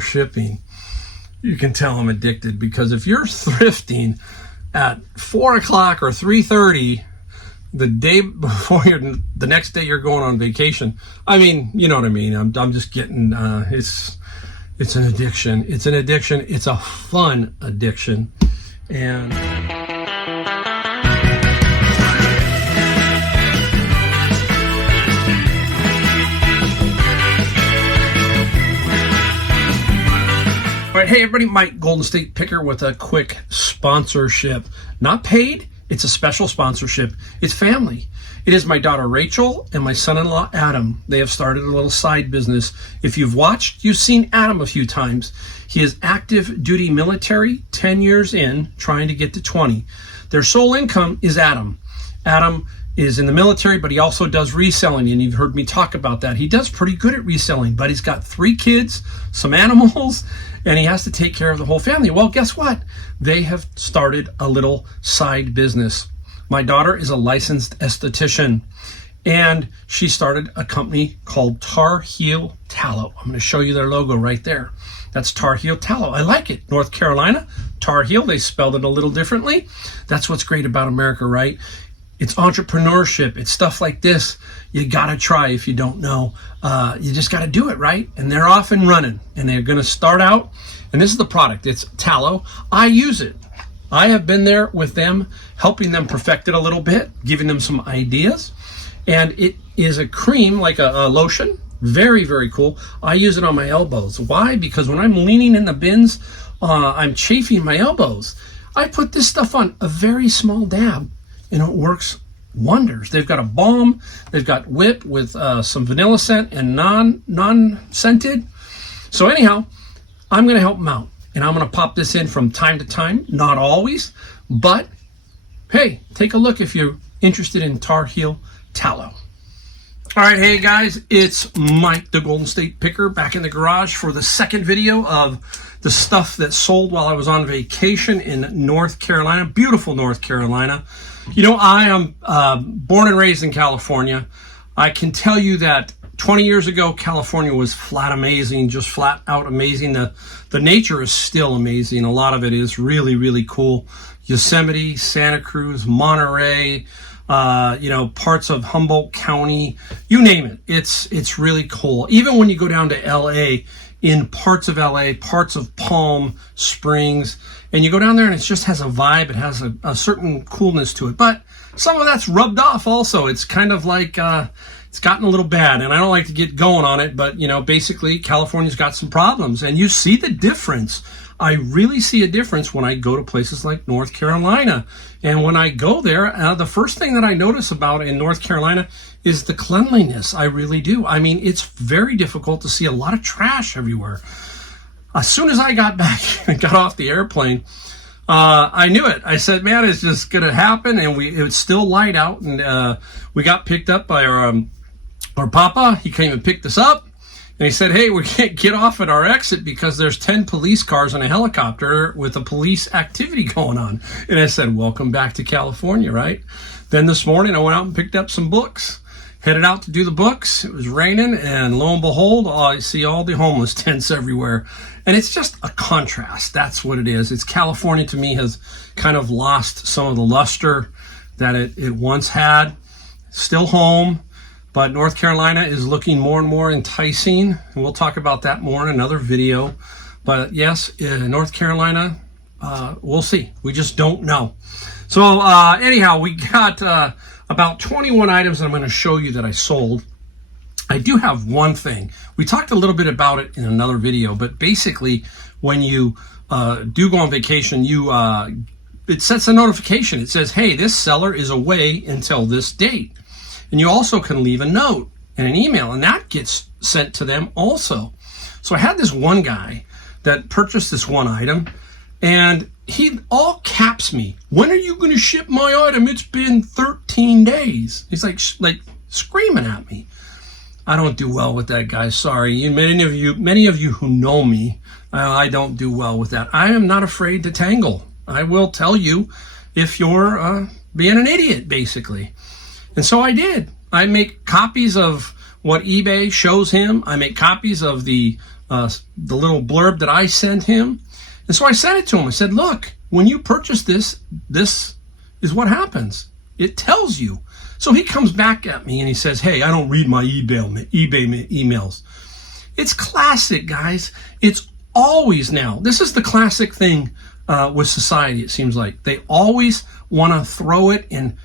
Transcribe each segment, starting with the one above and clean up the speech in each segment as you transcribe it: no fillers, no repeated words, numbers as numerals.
shipping, you can tell I'm addicted, because if you're thrifting at 4 o'clock or 3:30 the day before the next day you're going on vacation, I mean, you know what I mean. I'm just getting, it's an addiction. It's an addiction. It's a fun addiction. And all right, hey everybody, Mike, Golden State Picker, with a quick sponsorship. Not paid, it's a special sponsorship. It's family. It is my daughter Rachel and my son-in-law Adam. They have started a little side business. If you've watched, you've seen Adam a few times. He is active duty military, 10 years in, trying to get to 20. Their sole income is Adam. Adam is in the military, but he also does reselling, and you've heard me talk about that. He does pretty good at reselling, but he's got 3 kids, some animals, and he has to take care of the whole family. Well, guess what? They have started a little side business. My daughter is a licensed esthetician, and she started a company called Tar Heel Tallow. I'm going to show you their logo right there. That's Tar Heel Tallow. I like it. North Carolina, Tar Heel. They spelled it a little differently. That's what's great about America, right? It's entrepreneurship. It's stuff like this. You got to try if you don't know. You just got to do it, right? And they're off and running, and they're going to start out. And this is the product. It's tallow. I use it. I have been there with them, helping them perfect it a little bit, giving them some ideas. And it is a cream, like a lotion. Very, very cool. I use it on my elbows. Why? Because when I'm leaning in the bins, I'm chafing my elbows. I put this stuff on a very small dab, and it works wonders. They've got a balm, they've got whip with some vanilla scent and non-scented. So anyhow, I'm going to help them out, and I'm going to pop this in from time to time, not always, but hey, take a look if you're interested in Tar Heel Tallow. All right, hey guys, it's Mike, the Golden State Picker, back in the garage for the second video of the stuff that sold while I was on vacation in North Carolina, beautiful North Carolina. You know, I am born and raised in California. I can tell you that 20 years ago, California was flat amazing, just flat out amazing. The nature is still amazing. A lot of it is really, really cool. Yosemite, Santa Cruz, Monterey, you know, parts of Humboldt County, you name it. It's really cool. Even when you go down to LA, in parts of LA, parts of Palm Springs, and you go down there and it just has a vibe. It has a certain coolness to it, but some of that's rubbed off also. It's kind of like, it's gotten a little bad, and I don't like to get going on it, but you know, basically California's got some problems, and you see the difference. I really see a difference when I go to places like North Carolina. And when I go there, the first thing that I notice about in North Carolina is the cleanliness. I really do. I mean, it's very difficult to see a lot of trash everywhere. As soon as I got back and got off the airplane, I knew it. I said, man, it's just going to happen. And it was still light out, and we got picked up by our papa. He came and picked us up. And he said, hey, we can't get off at our exit because there's 10 police cars and a helicopter with a police activity going on. And I said, welcome back to California, right? Then this morning I went out and picked up some books, headed out to do the books. It was raining, and lo and behold, I see all the homeless tents everywhere. And it's just a contrast. That's what it is. It's California, to me, has kind of lost some of the luster that it once had. Still home. But North Carolina is looking more and more enticing, and we'll talk about that more in another video. But yes, North Carolina, we'll see. We just don't know. So anyhow, we got about 21 items that I'm going to show you that I sold. I do have one thing. We talked a little bit about it in another video, but basically when you do go on vacation, it sets a notification. It says, hey, this seller is away until this date. And you also can leave a note and an email, and that gets sent to them also. So I had this one guy that purchased this one item, and he all caps me. When are you going to ship my item? It's been 13 days. He's like screaming at me. I don't do well with that, guys. Sorry. Many of you who know me, I don't do well with that. I am not afraid to tangle. I will tell you if you're being an idiot, basically. And so I did. I make copies of what eBay shows him. I make copies of the the little blurb that I sent him. And so I sent it to him. I said, look, when you purchase this, this is what happens. It tells you. So he comes back at me and he says, hey, I don't read my eBay emails. It's classic, guys. It's always now. This is the classic thing with society, it seems like. They always want to throw it and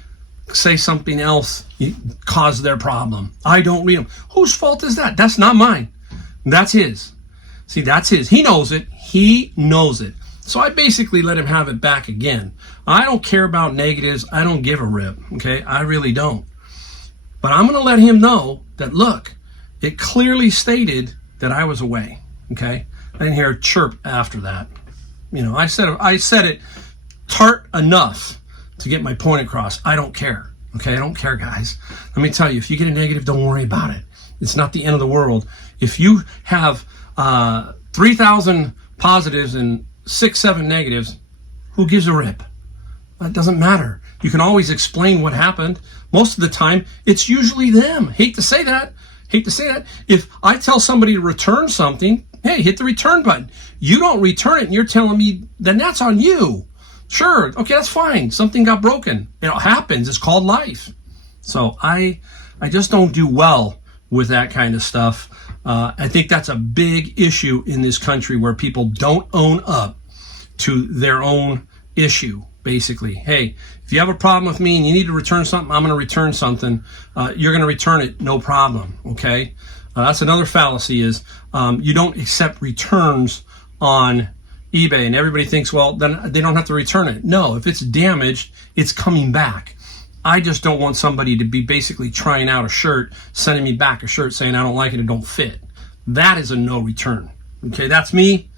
say something else, cause their problem. I don't read them. Whose fault is that? That's not mine. That's his. See, that's his. He knows it. He knows it. So I basically let him have it back again. I don't care about negatives. I don't give a rip. Okay, I really don't. But I'm going to let him know that, look, it clearly stated that I was away. Okay, I didn't hear a chirp after that. You know, I said it tart enough to get my point across. I don't care. Okay, I don't care, guys. Let me tell you, if you get a negative, don't worry about it. It's not the end of the world. If you have 3,000 positives and 6-7 negatives, who gives a rip? It doesn't matter. You can always explain what happened. Most of the time, it's usually them. Hate to say that. If I tell somebody to return something, hey, hit the return button. You don't return it and you're telling me, then that's on you. Sure, okay, that's fine. Something got broken. It happens. It's called life. So I just don't do well with that kind of stuff. I think that's a big issue in this country where people don't own up to their own issue, basically. Hey, if you have a problem with me and you need to return something, I'm going to return something. You're going to return it, no problem, okay? That's another fallacy is you don't accept returns on eBay, and everybody thinks, well, then they don't have to return it. No, if it's damaged, it's coming back. I just don't want somebody to be basically trying out a shirt, sending me back a shirt saying I don't like it and don't fit. That is a no return. Okay, that's me.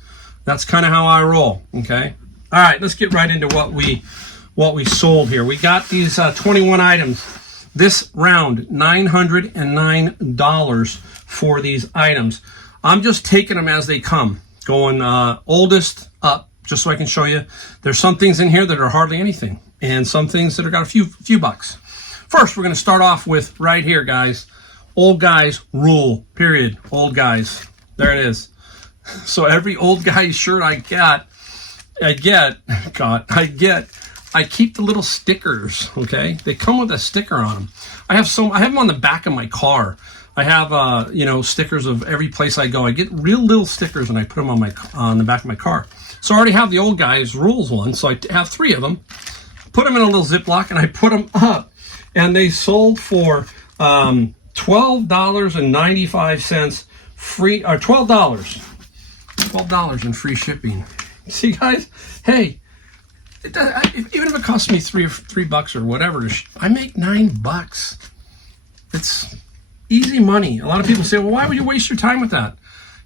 That's kind of how I roll. Okay. All right, let's get right into what we sold here. We got these 21 items. This round, $909 for these items. I'm just taking them as they come, going oldest up, just so I can show you. There's some things in here that are hardly anything, and some things that have got a few bucks. First, we're going to start off with right here, guys. Old guys rule, period. Old guys. There it is. So every old guy shirt I keep the little stickers, okay? They come with a sticker on them. I have them on the back of my car. I have, stickers of every place I go. I get real little stickers and I put them on the back of my car. So I already have the old guys rules one. So I have 3 of them. Put them in a little Ziploc and I put them up. And they sold for $12.95 free, or $12 in free shipping. See, guys, hey, even if it costs me $3 or whatever, I make $9. It's easy money. A lot of people say, well, why would you waste your time with that?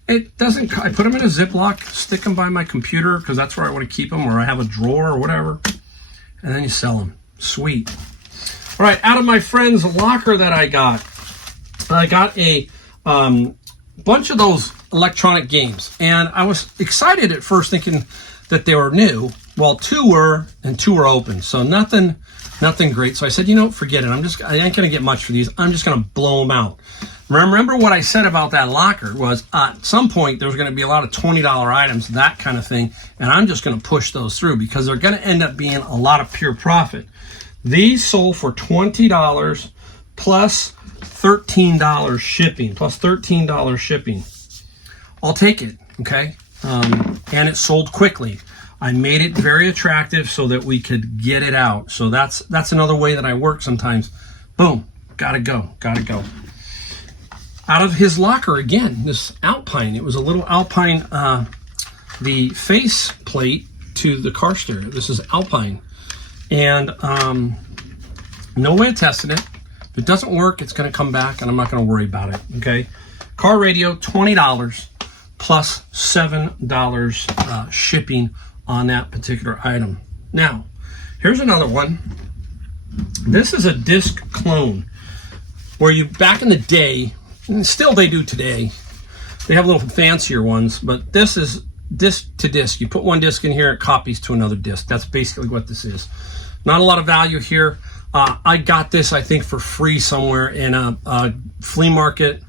It doesn't. I put them in a Ziploc, stick them by my computer because that's where I want to keep them, or I have a drawer or whatever, and then you sell them. Sweet. All right, out of my friend's locker that I got a bunch of those electronic games, and I was excited at first thinking that they were new. Well, 2 were, and 2 were open, so nothing great. So I said, forget it. I ain't gonna get much for these. I'm just gonna blow them out. Remember what I said about that locker was at some point there's gonna be a lot of $20 items, that kind of thing, and I'm just gonna push those through because they're gonna end up being a lot of pure profit. These sold for $20 plus $13 shipping. I'll take it, okay? And it sold quickly. I made it very attractive so that we could get it out. So that's another way that I work sometimes. Boom, gotta go. Out of his locker again, this Alpine. It was a little Alpine, the face plate to the car stereo. This is Alpine. And no way of testing it. If it doesn't work, it's gonna come back and I'm not gonna worry about it, okay? Car radio, $20 plus $7 shipping on that particular item. Now, here's another one. This is a disc clone where you, back in the day, and still they do today, they have little fancier ones, but this is disc to disc. You put one disc in here, it copies to another disc. That's basically what this is. Not a lot of value here. I got this, I think, for free somewhere in a flea market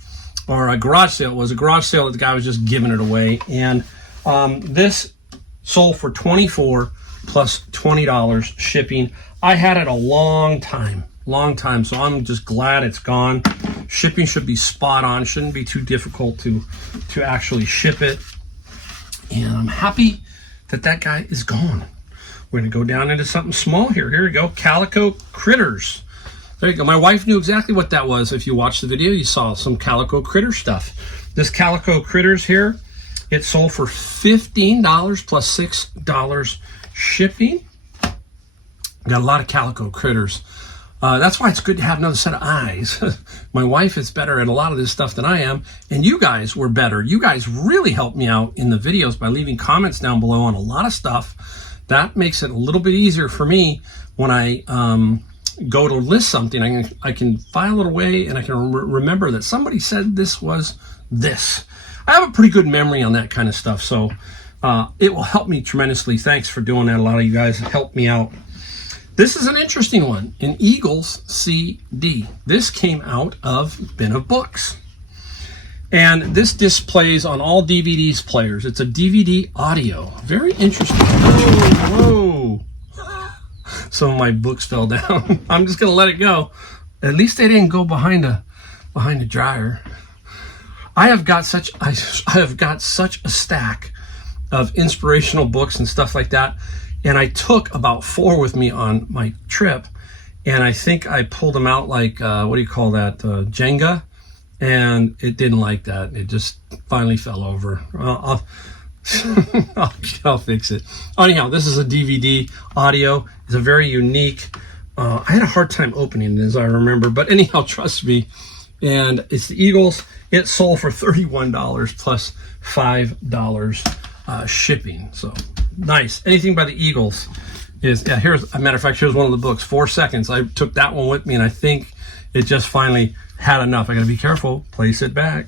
or a garage sale. It was a garage sale that the guy was just giving it away. And this sold for $24 plus $20 shipping. I had it a long time, so I'm just glad it's gone. Shipping should be spot on. Shouldn't be too difficult to actually ship it. And I'm happy that that guy is gone. We're going to go down into something small here. Here we go. Calico Critters. There you go. My wife knew exactly what that was. If you watched the video, you saw some Calico Critter stuff. This Calico Critters here, it sold for $15 plus $6 shipping. Got a lot of Calico Critters. That's why it's good to have another set of eyes. My wife is better at a lot of this stuff than I am, and you guys were better. You guys really helped me out in the videos by leaving comments down below on a lot of stuff. That makes it a little bit easier for me when I go to list something. I can file it away, and I can remember that somebody said this was this. I have a pretty good memory on that kind of stuff, so it will help me tremendously. Thanks for doing that. A lot of you guys helped me out. This is an interesting one, an Eagles CD. This came out of Bin of Books. And this displays on all DVDs players. It's a DVD audio. Very interesting. Whoa, whoa. Some of my books fell down. I'm just going to let it go. At least they didn't go behind a dryer. I have got such a stack of inspirational books and stuff like that. And I took about 4 with me on my trip, and I think I pulled them out like, what do you call that, Jenga, and it didn't like that. It just finally fell over. I'll fix it. Anyhow, this is a DVD audio. It's a very unique, I had a hard time opening it, as I remember, but anyhow, trust me. And it's the Eagles. It sold for $31 plus $5 shipping. So nice. Anything by the Eagles is, yeah, here's, a matter of fact, here's one of the books, 4 seconds. I took that one with me, and I think it just finally had enough. I gotta be careful, place it back.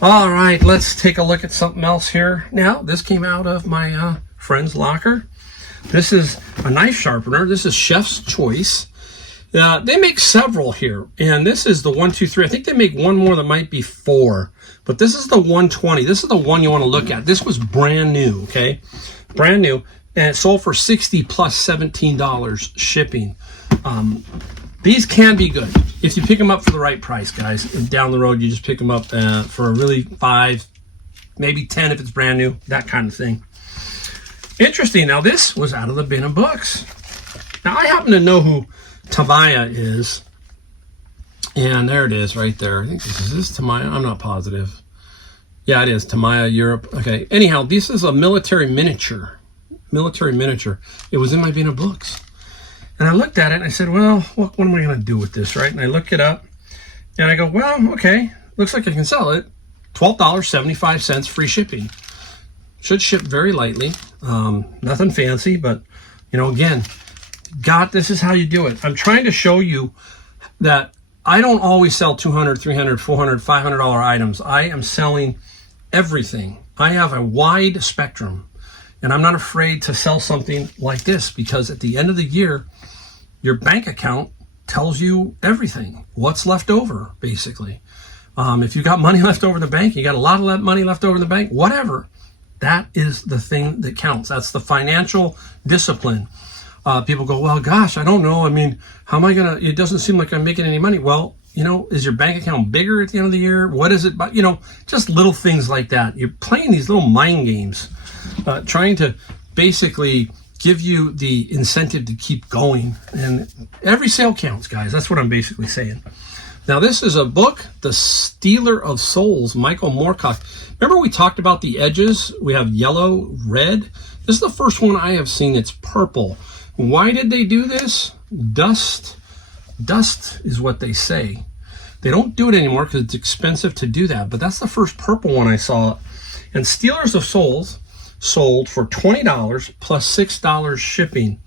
All right, let's take a look at something else here. Now, this came out of my friend's locker. This is a knife sharpener. This is Chef's Choice. They make several here, and this is the 1, 2, 3. I think they make one more that might be 4, but this is the 120. This is the one you want to look at. This was brand new, okay? Brand new, and it sold for $60 plus $17 shipping. These can be good if you pick them up for the right price, guys. And down the road, you just pick them up for really 5, maybe 10 if it's brand new, that kind of thing. Interesting. Now, this was out of the Bin of Books. Now, I happen to know who Tamaya is, and there it is right there. I think is this Tamaya? I'm not positive. Yeah, it is Tamaya Europe. Okay. Anyhow, this is a military miniature. It was in my Bin of Books, and I looked at it and I said, well, what am I going to do with this, right? And I look it up, and I go, well, okay, looks like I can sell it. $12.75 free shipping. Should ship very lightly. Nothing fancy, but you know, again, God, this is how you do it. I'm trying to show you that I don't always sell $200, $300, $400, $500 items. I am selling everything. I have a wide spectrum, and I'm not afraid to sell something like this, because at the end of the year, your bank account tells you everything. What's left over, basically. If you got money left over in the bank, you got a lot of money left over in the bank, whatever. That is the thing that counts. That's the financial discipline. People go, well, gosh, I don't know. I mean, how am I going to, it doesn't seem like I'm making any money. Well, you know, is your bank account bigger at the end of the year? What is it? But, you know, just little things like that. You're playing these little mind games, trying to basically give you the incentive to keep going. And every sale counts, guys. That's what I'm basically saying. Now, this is a book, The Stealer of Souls, Michael Moorcock. Remember we talked about the edges? We have yellow, red. This is the first one I have seen. It's purple. Why did they do this? Dust is what they say. They don't do it anymore because it's expensive to do that, but that's the first purple one I saw. And Stealers of Souls sold for $20 plus $6 shipping.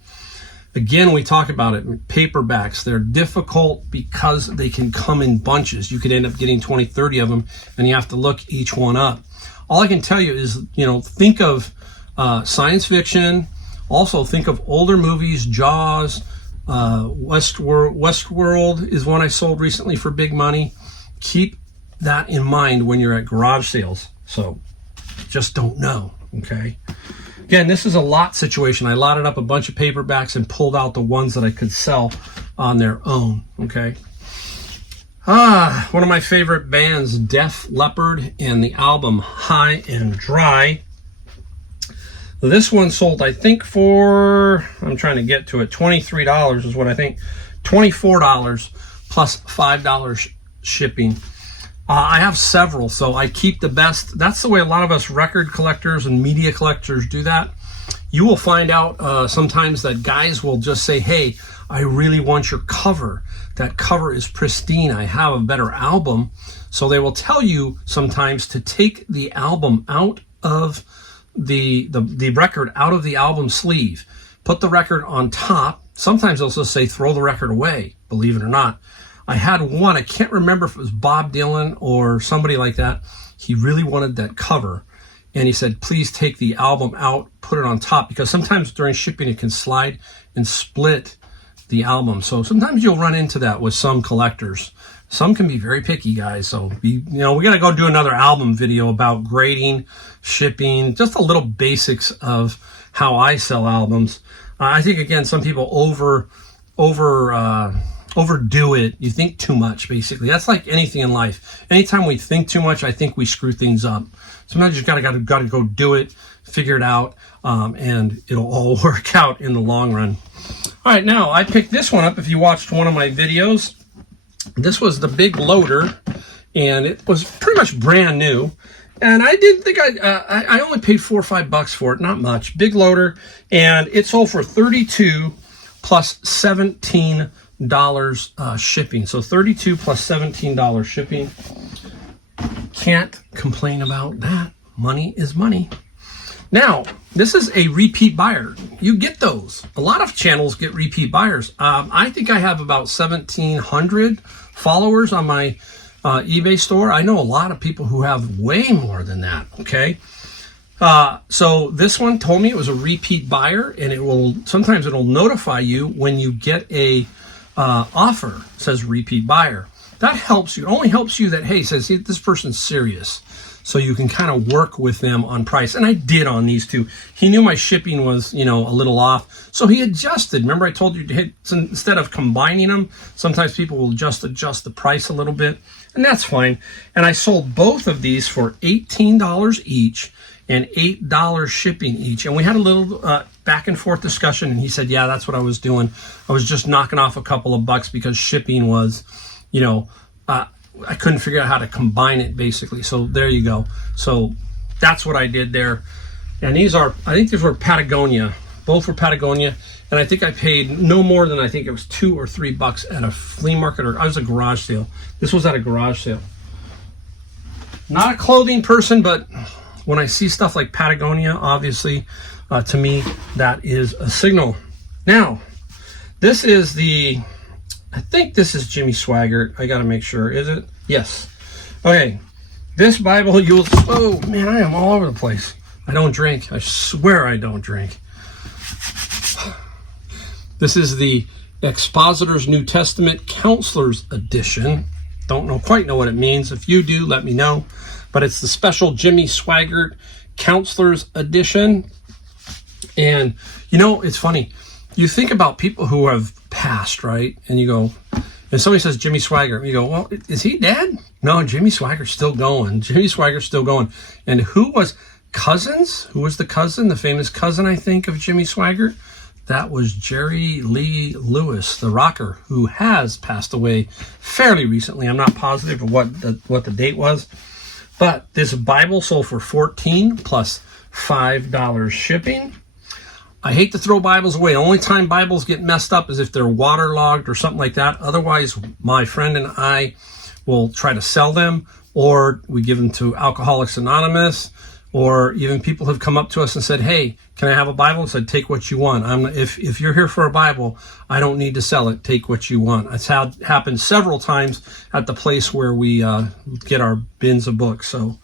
Again, we talk about it, paperbacks. They're difficult because they can come in bunches. You could end up getting 20, 30 of them, and you have to look each one up. All I can tell you is, you know, think of science fiction. Also, think of older movies, Jaws, Westworld is one I sold recently for big money. Keep that in mind when you're at garage sales. So just don't know, okay? Again, this is a lot situation. I lotted up a bunch of paperbacks and pulled out the ones that I could sell on their own, okay? One of my favorite bands, Def Leppard, and the album High and Dry. This one sold, I think, for, I'm trying to get to it, $23 is what I think, $24 plus $5 shipping. I have several, so I keep the best. That's the way a lot of us record collectors and media collectors do that. You will find out sometimes that guys will just say, hey, I really want your cover. That cover is pristine. I have a better album. So they will tell you sometimes to take the album out of the record out of the album sleeve. Put the record on top. Sometimes they'll just say throw the record away, believe it or not. I had one, I can't remember if it was Bob Dylan or somebody like that. He really wanted that cover. And he said, please take the album out, put it on top, because sometimes during shipping it can slide and split the album. So sometimes you'll run into that with some collectors. Some can be very picky, guys. So, we got to go do another album video about grading, shipping, just a little basics of how I sell albums. I think, again, some people overdo it. You think too much, basically. That's like anything in life. Anytime we think too much, I think we screw things up. Sometimes you just gotta go do it, figure it out, and it'll all work out in the long run. All right, now I picked this one up. If you watched one of my videos, this was the Big Loader, and it was pretty much brand new. And I didn't think I only paid $4 or $5 for it, not much. Big Loader, and it sold for $32 plus $17 shipping. So $32 plus $17 shipping. Can't complain about that. Money is money. Now, this is a repeat buyer. You get those. A lot of channels get repeat buyers. I think I have about 1,700 followers on my eBay store. I know a lot of people who have way more than that, okay? So this one told me it was a repeat buyer, and sometimes it'll notify you when you get a offer, says repeat buyer. That helps you. It only helps you that, hey, says this person's serious. So you can kind of work with them on price. And I did on these two. He knew my shipping was, a little off. So he adjusted. Remember I told you to hit, instead of combining them, sometimes people will just adjust the price a little bit. And that's fine. And I sold both of these for $18 each and $8 shipping each. And we had a little back and forth discussion. And he said, yeah, that's what I was doing. I was just knocking off a couple of bucks because shipping was, I couldn't figure out how to combine it, basically. So there you go. So that's what I did there. And I think these were Patagonia. Both were Patagonia. And I think I paid no more than, I think it was $2 or $3 at a flea market, or I was a garage sale. This was at a garage sale. Not a clothing person, but when I see stuff like Patagonia, obviously, to me, that is a signal. Now, this is I think this is Jimmy Swaggart. I got to make sure. Is it? Yes. Okay. This Bible, oh man, I am all over the place. I don't drink. I swear I don't drink. This is the Expositor's New Testament Counselor's Edition. Don't quite know what it means. If you do, let me know. But it's the special Jimmy Swaggart Counselor's Edition. And, it's funny. You think about people who have passed, right? And you go, and somebody says Jimmy Swaggart. You go, well, is he dead? No, Jimmy Swaggart's still going. Jimmy Swaggart's still going. And who was cousins? Who was the cousin? The famous cousin, I think, of Jimmy Swaggart? That was Jerry Lee Lewis, the rocker, who has passed away fairly recently. I'm not positive of what the date was. But this Bible sold for $14 plus $5 shipping. I hate to throw Bibles away. The only time Bibles get messed up is if they're waterlogged or something like that. Otherwise, my friend and I will try to sell them, or we give them to Alcoholics Anonymous, or even people have come up to us and said, hey, can I have a Bible? I said, take what you want. If you're here for a Bible, I don't need to sell it. Take what you want. It's happened several times at the place where we get our bins of books. So,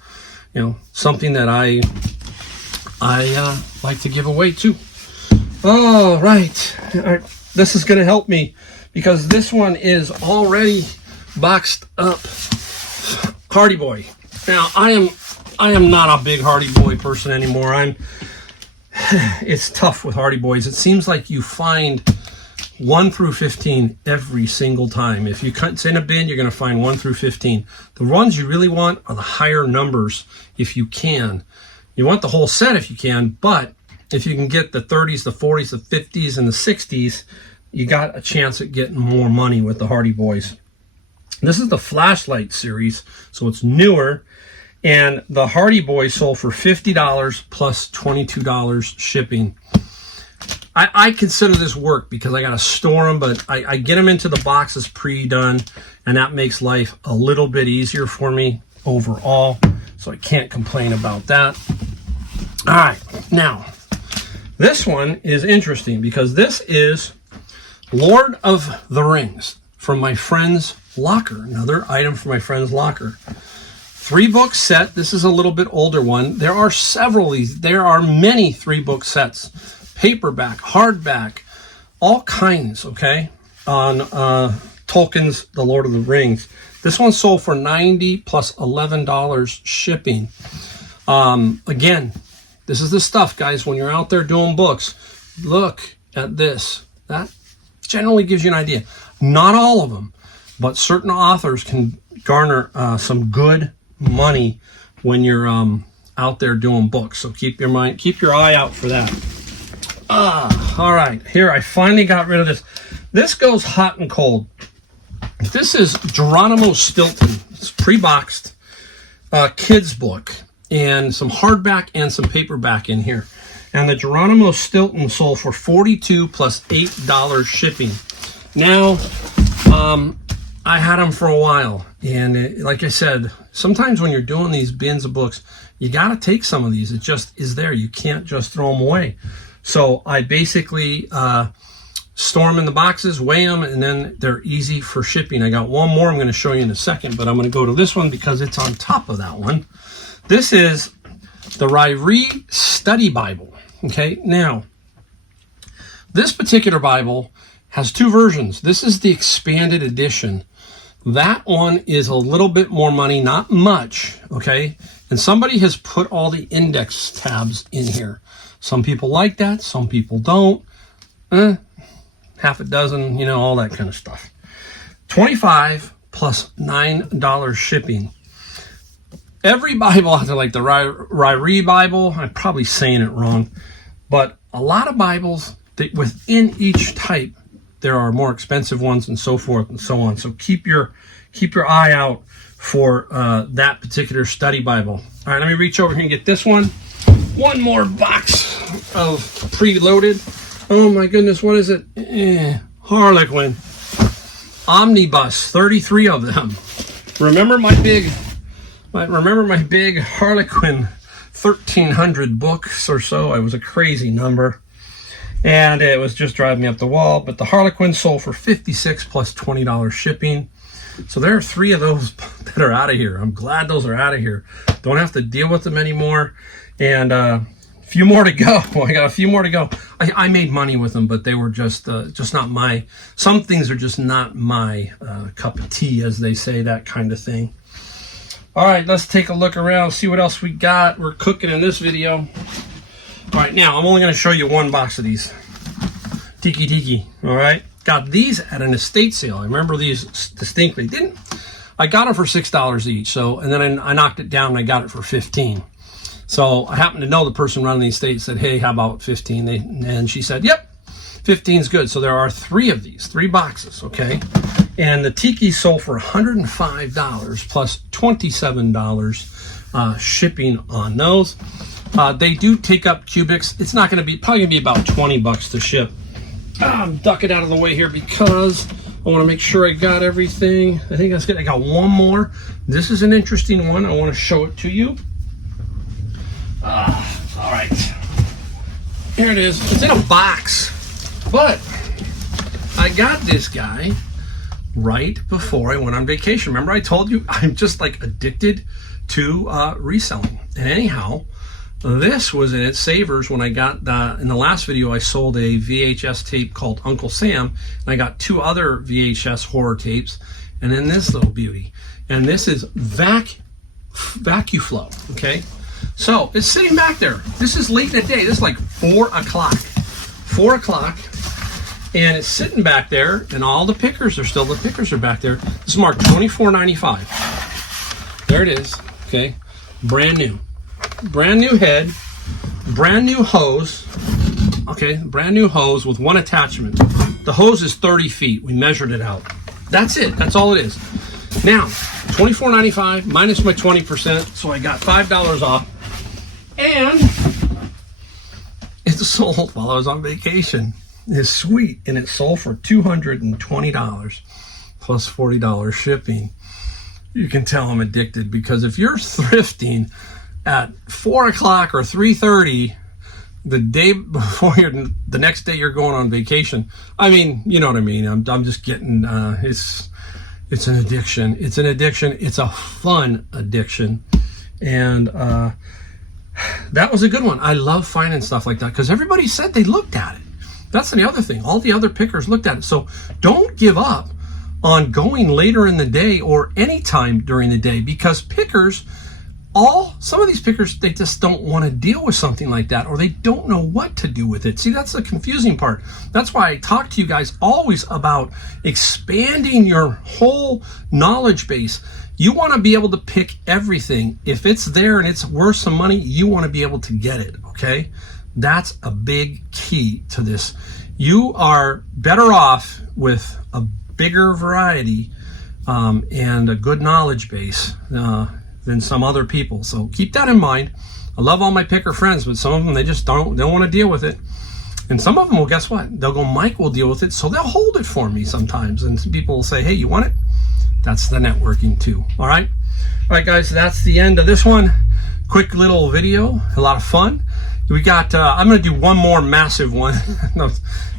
something that I like to give away too. All right. This is going to help me because this one is already boxed up. Hardy Boy. Now, I am not a big Hardy Boy person anymore. It's tough with Hardy Boys. It seems like you find 1 through 15 every single time. If it's in a bin, you're going to find 1 through 15. The ones you really want are the higher numbers if you can. You want the whole set if you can, but if you can get the 30s, the 40s, the 50s, and the 60s, you got a chance at getting more money with the Hardy Boys. This is the flashlight series, so it's newer. And the Hardy Boys sold for $50 plus $22 shipping. I consider this work because I got to store them, but I get them into the boxes pre-done, and that makes life a little bit easier for me overall, so I can't complain about that. All right, now, this one is interesting because this is Lord of the Rings from my friend's locker, another item from my friend's locker. 3-book set. This is a little bit older one. There are several of these. There are many 3-book sets. Paperback, hardback, all kinds, okay, on Tolkien's The Lord of the Rings. This one sold for $90 plus $11 shipping. Again, this is the stuff, guys, when you're out there doing books, look at this. That generally gives you an idea. Not all of them, but certain authors can garner some good money when you're out there doing books. So keep your eye out for that. All right, here I finally got rid of this. This goes hot and cold. This is Geronimo Stilton. It's pre-boxed kids book and some hardback and some paperback in here. And the Geronimo Stilton sold for $42 plus $8 shipping. Now, I had them for a while, and like I said, sometimes when you're doing these bins of books, you got to take some of these. It just is there. You can't just throw them away. So I basically store them in the boxes, weigh them, and then they're easy for shipping. I got one more I'm going to show you in a second, but I'm going to go to this one because it's on top of that one. This is the Ryrie Study Bible. Okay, now, this particular Bible has 2 versions. This is the expanded edition. That one is a little bit more money, not much, okay? And somebody has put all the index tabs in here. Some people like that, some people don't. Half a dozen, you know, all that kind of stuff. $25 plus $9 shipping. Every Bible out there, like the Ryrie Bible, I'm probably saying it wrong, but a lot of Bibles, within each type, there are more expensive ones and so forth and so on. So keep your eye out for that particular study Bible. All right, let me reach over here and get this one. One more box of preloaded. Oh my goodness, what is it? Harlequin. Omnibus, 33 of them. Remember my big Harlequin 1,300 books or so? It was a crazy number. And it was just driving me up the wall. But the Harlequin sold for $56 plus $20 shipping. So there are 3 of those that are out of here. I'm glad those are out of here. Don't have to deal with them anymore. And a few more to go. Well, I got a few more to go. I made money with them, but they were just not my. Some things are just not my cup of tea, as they say, that kind of thing. All right, let's take a look around, see what else we got. We're cooking in this video. All right, now I'm only going to show you one box of these. Tiki. All right, got these at an estate sale. I remember these distinctly. I got them for $6 each. So, and then I knocked it down and I got it for $15. So I happened to know the person running the estate, said, "Hey, how about 15?" And she said, "Yep, 15 is good." So there are 3 of these, 3 boxes, okay? And the Tiki sold for $105 plus $27 shipping on those. They do take up cubics. It's not going to be, probably going to be about 20 bucks to ship. I'm ducking out of the way here because I want to make sure I got everything. I think that's good. I got one more. This is an interesting one. I want to show it to you. All right. Here it is. It's in a box. But I got this guy right before I went on vacation. Remember I told you I'm just like addicted to reselling. And anyhow, this was in its savers when I got in the last video I sold a VHS tape called Uncle Sam, and I got 2 other VHS horror tapes, and then this little beauty. And this is VacuFlow, okay? So it's sitting back there. This is late in the day. This is like 4 o'clock. 4 o'clock. And it's sitting back there, and all the pickers are still, the pickers are back there. This is marked $24.95. There it is, okay? Brand new. Brand new head, brand new hose, okay? Brand new hose with one attachment. The hose is 30 feet. We measured it out. That's it. That's all it is. Now, $24.95 minus my 20%, so I got $5 off. And it sold while I was on vacation. It's sweet, and it sold for $220 plus $40 shipping. You can tell I'm addicted, because if you're thrifting at 4 o'clock or 3:30 the day before the next day you're going on vacation, I mean, you know what I mean. I'm just getting it's an addiction. It's an addiction. It's a fun addiction, and that was a good one. I love finding stuff like that because everybody said they looked at it. That's the other thing. All the other pickers looked at it. So don't give up on going later in the day or any time during the day, because pickers, some of these pickers, they just don't want to deal with something like that, or they don't know what to do with it. See, that's the confusing part. That's why I talk to you guys always about expanding your whole knowledge base. You want to be able to pick everything. If it's there and it's worth some money, you want to be able to get it, okay? That's a big key to this. You are better off with a bigger variety and a good knowledge base than some other people. So keep that in mind. I love all my picker friends, but some of them, they just don't want to deal with it. And some of them, well, guess what? They'll go, Mike will deal with it, so they'll hold it for me sometimes. And some people will say, hey, you want it? That's the networking too. All right? All right, guys, that's the end of this one. Quick little video, a lot of fun. We got, I'm going to do one more massive one. No,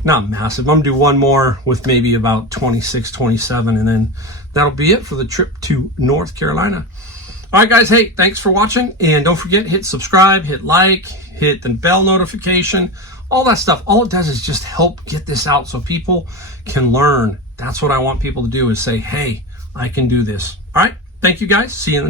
not massive. I'm going to do one more with maybe about 26, 27, and then that'll be it for the trip to North Carolina. All right, guys, hey, thanks for watching. And don't forget, hit subscribe, hit like, hit the bell notification, all that stuff. All it does is just help get this out so people can learn. That's what I want people to do, is say, hey, I can do this. All right, thank you, guys. See you in the